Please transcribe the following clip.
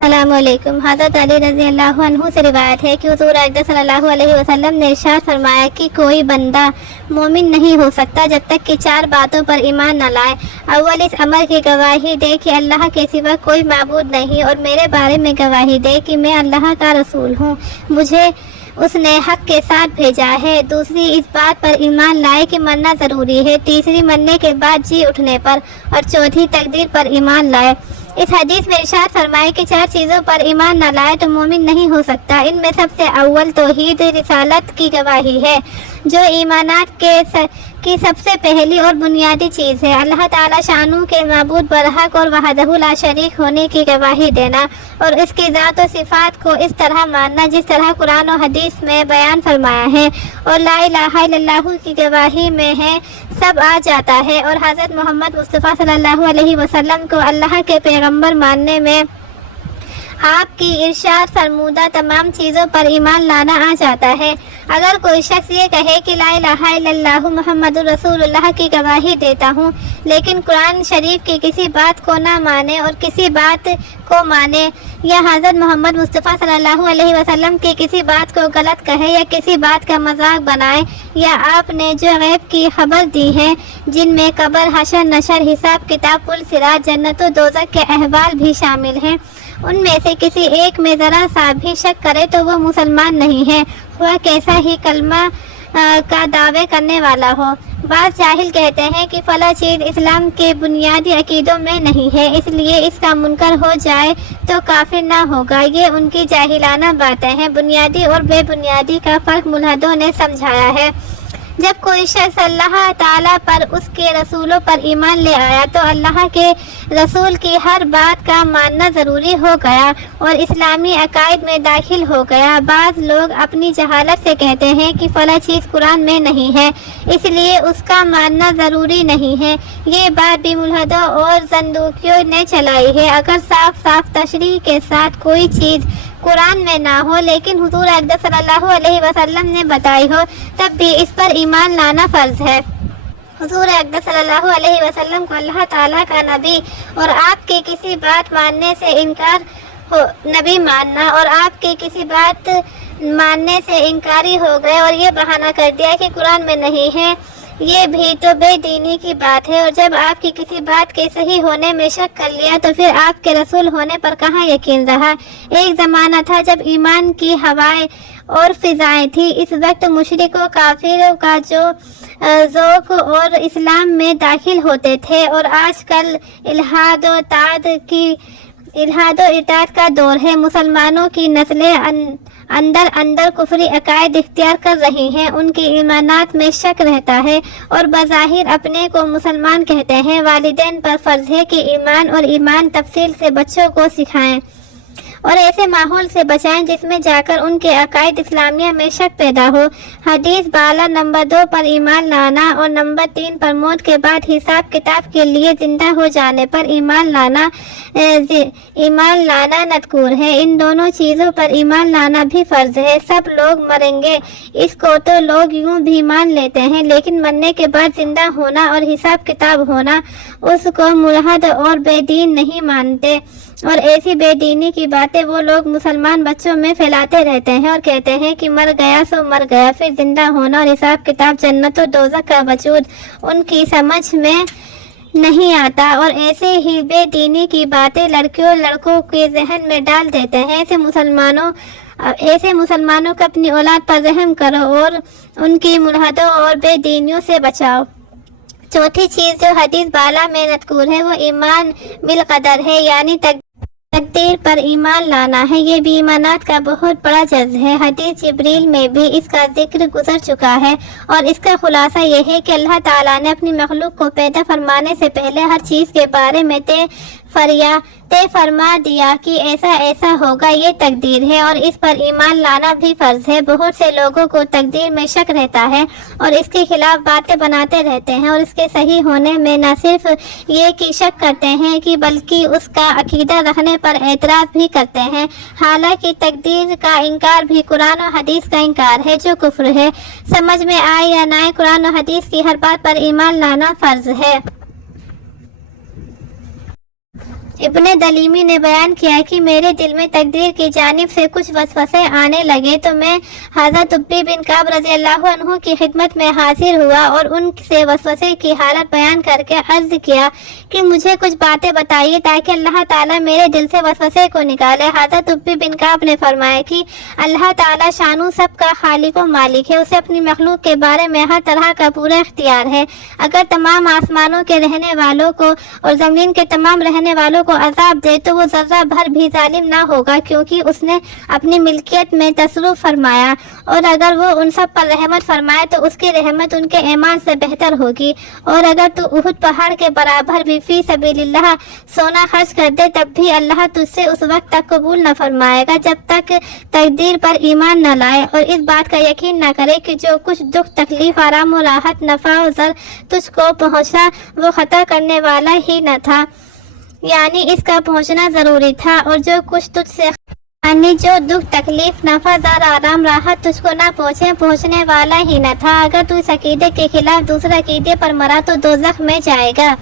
السلام علیکم۔ حضرت علی رضی اللہ عنہ سے روایت ہے کہ حضور اقدس صلی اللہ علیہ وسلم نے ارشاد فرمایا کہ کوئی بندہ مومن نہیں ہو سکتا جب تک کہ 4 باتوں پر ایمان نہ لائے۔ اول، اس امر کی گواہی دے کہ اللہ کے سوا کوئی معبود نہیں، اور میرے بارے میں گواہی دے کہ میں اللہ کا رسول ہوں، مجھے اس نے حق کے ساتھ بھیجا ہے۔ دوسری، اس بات پر ایمان لائے کہ مرنا ضروری ہے۔ تیسری، مرنے کے بعد جی اٹھنے پر۔ اور چوتھی، تقدیر پر ایمان لائے۔ اس حدیث میں ارشاد فرمائے کہ 4 چیزوں پر ایمان نہ لائے تو مومن نہیں ہو سکتا۔ ان میں سب سے اول توحید رسالت کی گواہی ہے، جو ایمانات کی سب سے پہلی اور بنیادی چیز ہے۔ اللہ تعالی شانو کے معبود برحق اور وحدہ لا شریک ہونے کی گواہی دینا، اور اس کی ذات و صفات کو اس طرح ماننا جس طرح قرآن و حدیث میں بیان فرمایا ہے، اور لا الہ الا اللہ کی گواہی میں ہے سب آ جاتا ہے، اور حضرت محمد مصطفیٰ صلی اللہ علیہ وسلم کو اللہ کے پیغمبر ماننے میں آپ کی ارشاد فرمودہ تمام چیزوں پر ایمان لانا آ جاتا ہے۔ اگر کوئی شخص یہ کہے کہ لا الہ الا اللہ محمد رسول اللہ کی گواہی دیتا ہوں، لیکن قرآن شریف کی کسی بات کو نہ مانے اور کسی بات کو مانے، یا حضرت محمد مصطفیٰ صلی اللہ علیہ وسلم کی کسی بات کو غلط کہے یا کسی بات کا مذاق بنائے، یا آپ نے جو غیب کی خبر دی ہے جن میں قبر، حشر، نشر، حساب کتاب، پل صراط، جنت و دوزخ کے احوال بھی شامل ہیں، ان میں سے کسی ایک میں ذرا سا بھی شک کرے تو وہ مسلمان نہیں ہے، خواہ کیسا ہی کلمہ کا دعوے کرنے والا ہو۔ بعض جاہل کہتے ہیں کہ فلاں چیز اسلام کے بنیادی عقیدوں میں نہیں ہے، اس لیے اس کا منکر ہو جائے تو کافر نہ ہوگا۔ یہ ان کی جاہلانہ باتیں ہیں۔ بنیادی اور بے بنیادی کا فرق ملحدوں نے سمجھایا ہے۔ جب کوئی شخص اللہ تعالیٰ پر، اس کے رسولوں پر ایمان لے آیا تو اللہ کے رسول کی ہر بات کا ماننا ضروری ہو گیا اور اسلامی عقائد میں داخل ہو گیا۔ بعض لوگ اپنی جہالت سے کہتے ہیں کہ فلاں چیز قرآن میں نہیں ہے، اس لیے اس کا ماننا ضروری نہیں ہے۔ یہ بات بھی ملحدوں اور زندوقیوں نے چلائی ہے۔ اگر صاف صاف تشریح کے ساتھ کوئی چیز قرآن میں نہ ہو لیکن حضور اقدس صلی اللہ علیہ وسلم نے بتائی ہو، تب بھی اس پر ایمان لانا فرض ہے۔ حضور اقدس صلی اللہ علیہ وسلم کو اللہ تعالیٰ کا نبی اور آپ کی کسی بات ماننے سے انکار ہو، نبی ماننا اور آپ کی کسی بات ماننے سے انکاری ہو گئے اور یہ بہانہ کر دیا کہ قرآن میں نہیں ہے، یہ بھی تو بے دینی کی بات ہے۔ اور جب آپ کی کسی بات کے صحیح ہونے میں شک کر لیا تو پھر آپ کے رسول ہونے پر کہاں یقین رہا۔ ایک زمانہ تھا جب ایمان کی ہوائیں اور فضائیں تھیں، اس وقت مشرکوں کافروں کا جو ذوق اور اسلام میں داخل ہوتے تھے، اور آج کل الحاد و اطاعت کا دور ہے۔ مسلمانوں کی نسلیں اندر کفری عقائد اختیار کر رہی ہیں، ان کی ایمانات میں شک رہتا ہے اور بظاہر اپنے کو مسلمان کہتے ہیں۔ والدین پر فرض ہے کہ ایمان اور ایمان تفصیل سے بچوں کو سکھائیں اور ایسے ماحول سے بچائیں جس میں جا کر ان کے عقائد اسلامیہ میں شک پیدا ہو۔ حدیث بالا نمبر 2 پر ایمان لانا اور نمبر 3 پر موت کے بعد حساب کتاب کے لیے زندہ ہو جانے پر ایمان لانا مذکور ہے۔ ان دونوں چیزوں پر ایمان لانا بھی فرض ہے۔ سب لوگ مریں گے، اس کو تو لوگ یوں بھی مان لیتے ہیں، لیکن مرنے کے بعد زندہ ہونا اور حساب کتاب ہونا، اس کو ملحد اور بے دین نہیں مانتے، اور ایسی بے دینی کی باتیں وہ لوگ مسلمان بچوں میں پھیلاتے رہتے ہیں اور کہتے ہیں کہ مر گیا سو مر گیا، پھر زندہ ہونا اور حساب کتاب، جنت و دوزخ کا وجود ان کی سمجھ میں نہیں آتا، اور ایسے ہی بے دینی کی باتیں لڑکیوں لڑکوں کے ذہن میں ڈال دیتے ہیں۔ ایسے مسلمانوں کو اپنی اولاد پر رحم کرو اور ان کی ملحدوں اور بے دینیوں سے بچاؤ۔ چوتھی چیز جو حدیث بالا میں مذکور ہے وہ ایمان بالقدر ہے، یعنی تقدیر پر ایمان لانا ہے۔ یہ بھی ایمانات کا بہت بڑا جز ہے۔ حدیث جبریل میں بھی اس کا ذکر گزر چکا ہے، اور اس کا خلاصہ یہ ہے کہ اللہ تعالیٰ نے اپنی مخلوق کو پیدا فرمانے سے پہلے ہر چیز کے بارے میں طے فرما دیا کہ ایسا ایسا ہوگا، یہ تقدیر ہے، اور اس پر ایمان لانا بھی فرض ہے۔ بہت سے لوگوں کو تقدیر میں شک رہتا ہے اور اس کے خلاف باتیں بناتے رہتے ہیں، اور اس کے صحیح ہونے میں نہ صرف یہ کہ شک کرتے ہیں کہ بلکہ اس کا عقیدہ رکھنے پر اعتراض بھی کرتے ہیں۔ حالانکہ تقدیر کا انکار بھی قرآن و حدیث کا انکار ہے، جو کفر ہے۔ سمجھ میں آئے یا نہ آئے، قرآن و حدیث کی ہر بات پر ایمان لانا فرض ہے۔ ابن دلیمی نے بیان کیا کہ میرے دل میں تقدیر کی جانب سے کچھ وسوسے آنے لگے تو میں حضرت ابی بن کعب رضی اللہ عنہ کی خدمت میں حاضر ہوا اور ان سے وسوسے کی حالت بیان کر کے عرض کیا کہ مجھے کچھ باتیں بتائیے تاکہ اللہ تعالیٰ میرے دل سے وسوسے کو نکالے۔ حضرت ابی بن کعب نے فرمایا کہ اللہ تعالیٰ شانو سب کا خالق و مالک ہے، اسے اپنی مخلوق کے بارے میں ہر طرح کا پورا اختیار ہے۔ اگر تمام آسمانوں کے رہنے والوں کو اور زمین کے تمام رہنے والوں کو عذاب دے تو وہ ذرہ بھر بھی ظالم نہ ہوگا، کیونکہ اس نے اپنی ملکیت میں تصرف فرمایا، اور اگر وہ ان سب پر رحمت فرمائے تو اس کی رحمت ان کے ایمان سے بہتر ہوگی، اور اگر تو احد پہاڑ کے برابر بھی فی سبیل اللہ سونا خرچ کر دے تب بھی اللہ تجھ سے اس وقت تک قبول نہ فرمائے گا جب تک تقدیر پر ایمان نہ لائے، اور اس بات کا یقین نہ کرے کہ جو کچھ دکھ تکلیف آرام و راحت نفع و ضر تجھ کو پہنچا وہ خطا کرنے والا ہی نہ تھا، یعنی اس کا پہنچنا ضروری تھا، اور جو کچھ تجھ سے یعنی جو دکھ تکلیف نفع ضر آرام راحت تجھ کو نہ پہنچنے والا ہی نہ تھا۔ اگر تو اس عقیدے کے خلاف دوسرے عقیدے پر مرا تو دوزخ میں جائے گا۔